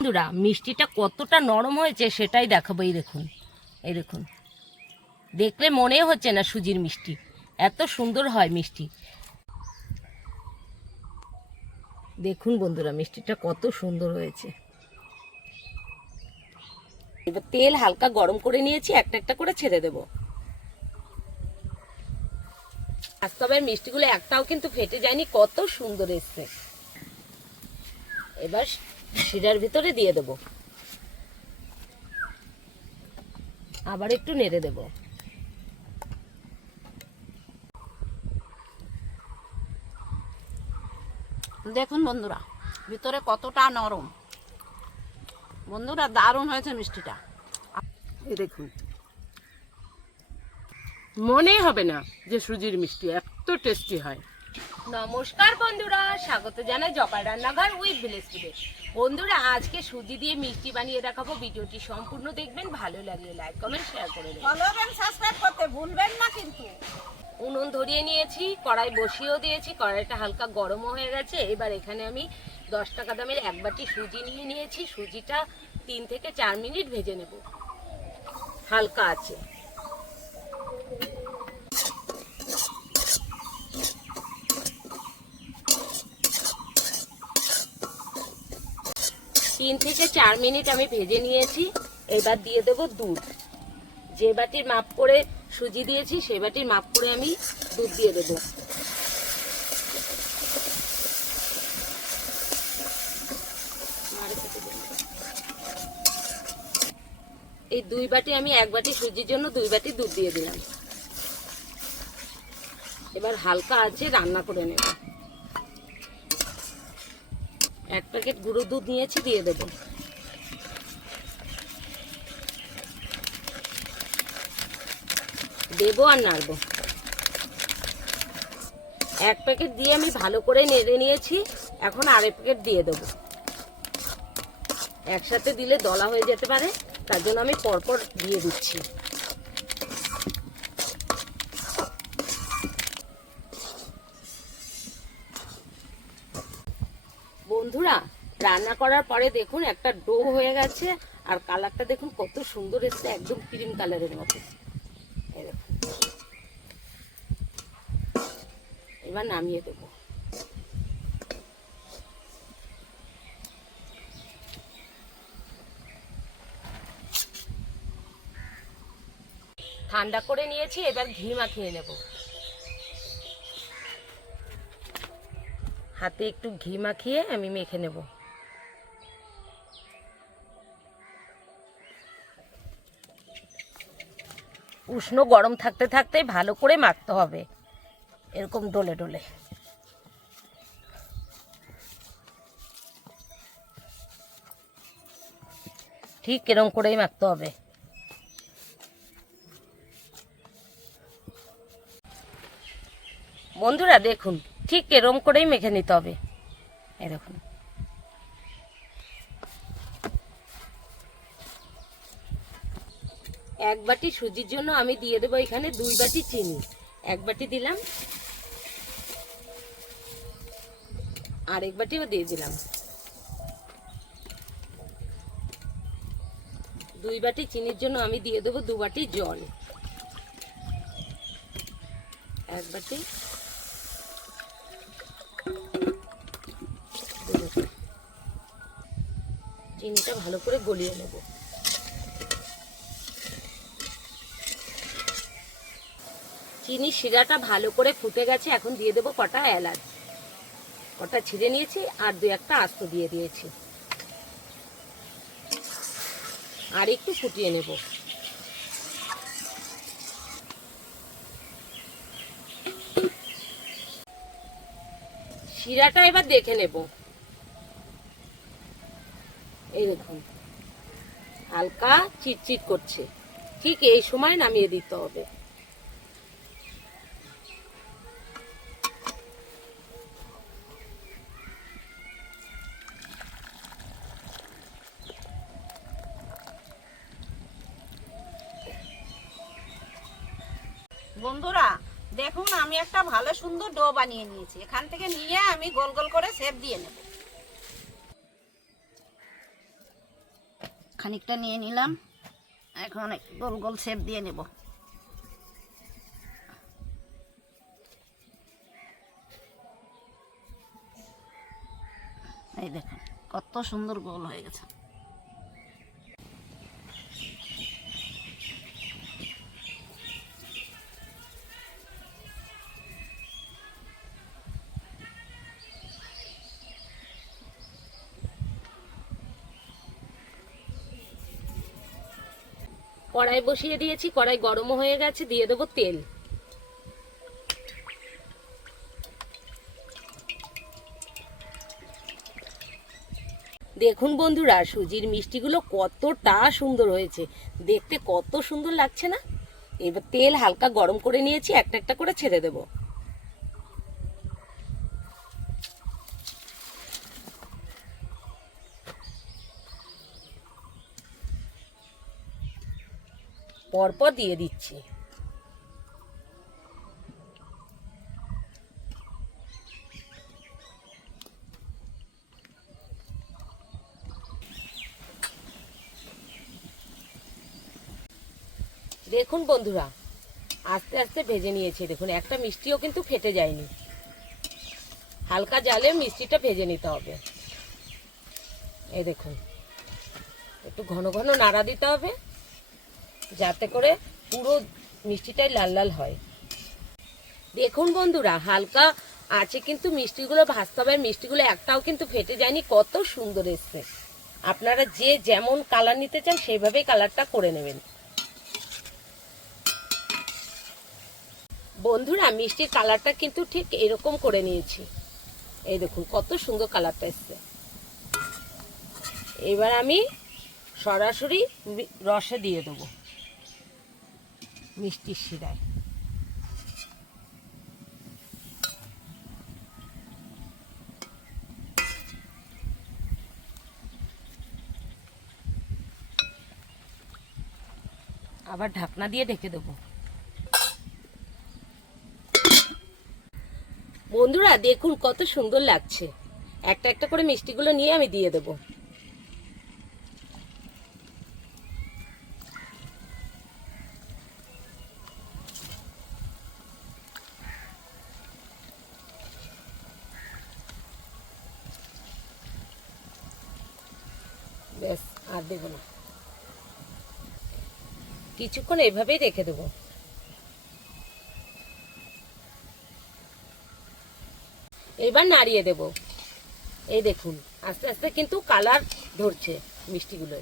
বন্ধুরা মিষ্টিটা কতটা নরম হয়েছে সেটাই দেখাবো। এই দেখুন দেখলে মনে হচ্ছে না সুজির মিষ্টি, এত সুন্দর হয় মিষ্টি। দেখুন বন্ধুরা মিষ্টিটা কত সুন্দর হয়েছে। এবার তেল হালকা গরম করে নিয়েছি, একটা একটা করে ছেড়ে দেব। আজ তবে মিষ্টিগুলো একটাও কিন্তু ফেটে যায়নি, কত সুন্দর এসছে। এবার শিরার ভিতরে দিয়ে দেব, আবার একটু নেড়ে দেব। দেখুন বন্ধুরা ভিতরে কতটা নরম, বন্ধুরা দারুণ হয়েছে মিষ্টিটা। এই দেখুন মনেই হবে না যে সুজির মিষ্টি, এত টেস্টি হয়। নমস্কার বন্ধুরা, স্বাগত জানাই জপার রান্নাঘর উইথ ভিলেজ ফুডে। বন্ধুরা আজকে সুজি দিয়ে মিষ্টি বানিয়ে দেখাবো, ভিডিওটি সম্পূর্ণ দেখবেন, ভালো লাগলে লাইক কমেন্ট শেয়ার করে দেবেন, সাবস্ক্রাইব করতে ভুলবেন না কিন্তু। উনুন ধরিয়ে নিয়েছি, কড়াই বসিয়েও দিয়েছি, কড়াইটা হালকা গরমও হয়ে গেছে। এবার এখানে আমি 10 টাকা দামের এক বাটি সুজি নিয়ে নিয়েছি। সুজিটা 3 থেকে 4 মিনিট ভেজে নেব হালকা আছে। তিন থেকে 4 মিনিট আমি ভেজে নিয়েছি। এবার দিয়ে দেব দুধ। যে বাটির মাপ করে সুজি দিয়েছি সেই বাটির মাপ করে আমি দুধ দিয়ে দেব। এই 2 বাটি আমি 1 বাটি সুজির জন্য 2 বাটি দুধ দিয়ে দিলাম। এবার হালকা আছে রান্না করে নেব। 1 প্যাকেট গুঁড়ো দুধ নিয়েছি, দিয়ে দেব। দেবো আর নাড়বো। 1 প্যাকেট দিয়ে আমি ভালো করে নেড়ে নিয়েছি। এখন আরেক প্যাকেট দিয়ে দেবো। একসাথে দিলে দলা হয়ে যেতে পারে, তার জন্য আমি পরপর দিয়ে দিচ্ছি। বন্ধুরা রান্না করার পরে দেখুন একটা ডো হয়ে গেছে, আর কালারটা দেখুন কত সুন্দর এসছে, একদম ক্রিম কালারের মতো। এবার নামিয়ে দেবো। ঠান্ডা করে নিয়েছি, এবার ঘি মাখিয়ে নেব। হাতে একটু ঘি মাখিয়ে আমি মেখে নেব। উষ্ণ গরম থাকতে থাকতে ভালো করে মাখতে হবে, এরকম ডলে ডলে। ঠিক এরকম করেই মাখতে হবে। বন্ধুরা দেখুন ঠিক এরকম করেই মেখে নিতে হবে। এই দেখুন এক বাটি সুজির জন্য আমি দিয়ে দেবো এখানে 2 বাটি চিনি। 1 বাটি দিলাম, আর 1 বাটিও দিয়ে দিলাম। 2 বাটি চিনির জন্য আমি দিয়ে দেবো 2 বাটি জল। 1 বাটি, চিনিটা ভালো করে গলিয়ে নেব। চিনি শিরাটা ভালো করে ফুটে গেছে, এখন দিয়ে দেবো কটা এলাচ। কটা ছিঁড়ে নিয়েছি, আর 2-1টা আস্ত দিয়ে দিয়েছি। আর একটু ফুটিয়ে নেব। শিরাটা এবার দেখে নেব। এই দেখুন হালকা চিটচিট করছে, ঠিক এই সময় নামিয়ে দিতে হবে। বন্ধুরা দেখুন আমি একটা ভালো সুন্দর ডো বানিয়ে নিয়েছি। এখান থেকে নিয়ে আমি গোল গোল করে শেপ দিয়ে নেব। খানিকটা নিয়ে নিলাম, এখন একটু গোল গোল শেপ দিয়ে নেব। এই দেখুন কত সুন্দর গোল হয়ে গেছে। কড়াই বসিয়ে দিয়েছি, কড়াই গরম হয়ে গেছে, দিয়ে দেবো তেল। দেখুন বন্ধুরা, সুজির মিষ্টিগুলো কতটা সুন্দর হয়েছে, দেখতে কত সুন্দর লাগছে না? এবার তেল হালকা গরম করে নিয়েছি, একটা একটা করে ছেড়ে দেব। পরপর দিয়ে দিচ্ছি। দেখুন বন্ধুরা, আস্তে আস্তে ভেজে নিয়েছি। দেখুন একটা মিষ্টিও কিন্তু ফেটে যায়নি। হালকা জালে মিষ্টিটা ভেজে নিতে হবে। এই দেখুন, একটু ঘন ঘন নাড়া দিতে হবে যাতে করে পুরো মিষ্টিটাই লাল লাল হয়। দেখুন বন্ধুরা, হালকা আছে কিন্তু মিষ্টিগুলো ভাজতে হবে। মিষ্টিগুলো একটাও কিন্তু ফেটে যায়নি, কত সুন্দর এসছে। আপনারা যে যেমন কালার নিতে চান সেইভাবেই কালারটা করে নেবেন। বন্ধুরা, মিষ্টির কালারটা কিন্তু ঠিক এরকম করে নিয়েছি। এই দেখুন কত সুন্দর কালারটা এসছে। এবার আমি সরাসরি রসে দিয়ে দেবো, মিষ্টির শিরায়। আবার ঢাকনা দিয়ে ঢেকে দেবো। বন্ধুরা দেখুন কত সুন্দর লাগছে। একটা একটা করে মিষ্টিগুলো নিয়ে আমি দিয়ে দেবো। ব্যাস, আর দেবো না, কিছুক্ষণ এভাবেই রেখে দেবো। এবার নাড়িয়ে দেব। এই দেখুন আস্তে আস্তে কিন্তু কালার ধরছে মিষ্টিগুলো।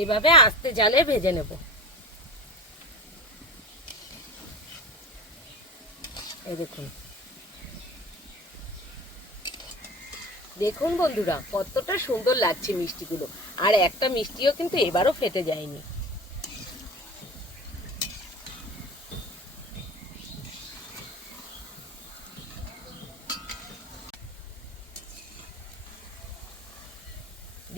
এইভাবে আস্তে জালে ভেজে নেব। এই দেখুন, দেখুন বন্ধুরা কতটা সুন্দর লাগছে মিষ্টিগুলো। আর একটা মিষ্টিও কিন্তু এবারও ফেটে যায়নি।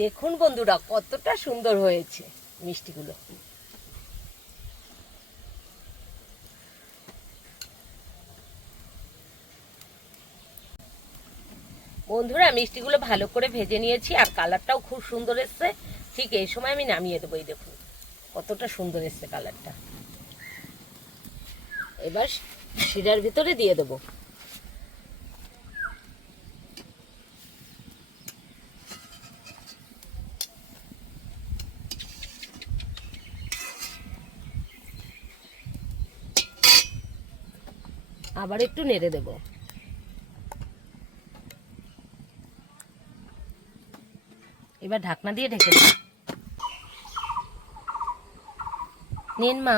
দেখুন বন্ধুরা কতটা সুন্দর হয়েছে মিষ্টিগুলো। বন্ধুরা মিষ্টিগুলো ভালো করে ভেজে নিয়েছি, আর কালারটাও খুব সুন্দর এসছে। ঠিক এই সময় আমি নামিয়ে দেবো। এই দেখুন কতটা সুন্দর এসছে কালারটা। এবার শিরার ভিতরে দিয়ে দেবো। আবার একটু নেড়ে দেব। এবার ঢাকনা দিয়ে ঢেকে দেব। নিন মা,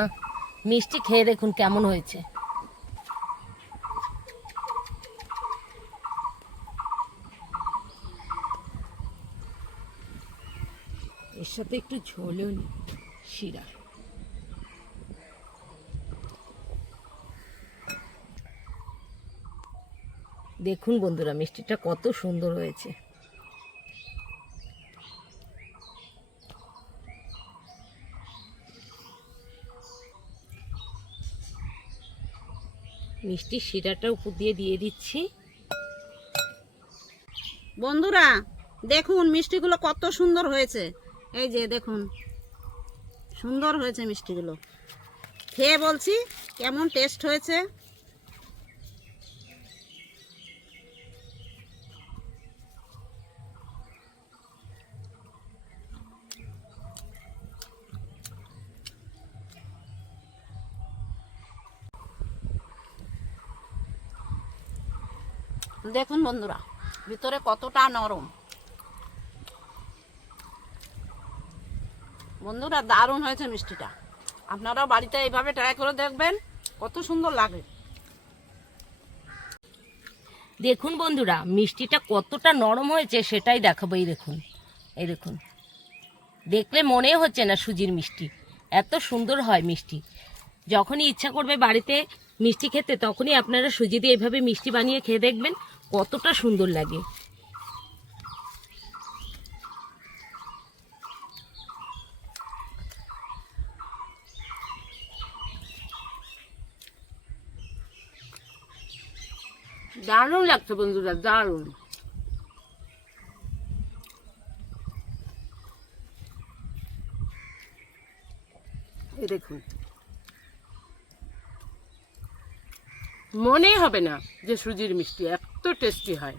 মিষ্টি খেয়ে দেখুন কেমন হয়েছে। এর সাথে একটু ঝোলও নি, শিরা। দেখুন বন্ধুরা মিষ্টিটা কত সুন্দর হয়েছে। মিষ্টির শিরাটা উপর দিয়ে দিচ্ছি। বন্ধুরা দেখুন মিষ্টিগুলো কত সুন্দর হয়েছে। এই যে দেখুন, সুন্দর হয়েছে মিষ্টিগুলো। খেয়ে বলছি কেমন টেস্ট হয়েছে। দেখুন বন্ধুরা, ভিতরে কতটা নরম। বন্ধুরা দারুণ হয়েছে মিষ্টিটা। আপনারাও বাড়িতে এইভাবে ট্রাই করে দেখবেন, কত সুন্দর লাগে। দেখুন বন্ধুরা, মিষ্টিটা কতটা নরম হয়েছে সেটাই দেখাবো। এই দেখুন, দেখলে মনে হচ্ছে না সুজির মিষ্টি। এত সুন্দর হয় মিষ্টি। যখনই ইচ্ছা করবে বাড়িতে মিষ্টি খেতে, তখনই আপনারা সুজি দিয়ে এভাবে মিষ্টি বানিয়ে খেয়ে দেখবেন কতটা সুন্দর লাগে। দারুণ লাগছে বন্ধুরা, দারুণ। এই দেখুন, মনেই হবে না যে সুজির মিষ্টি, এত টেস্টি হয়।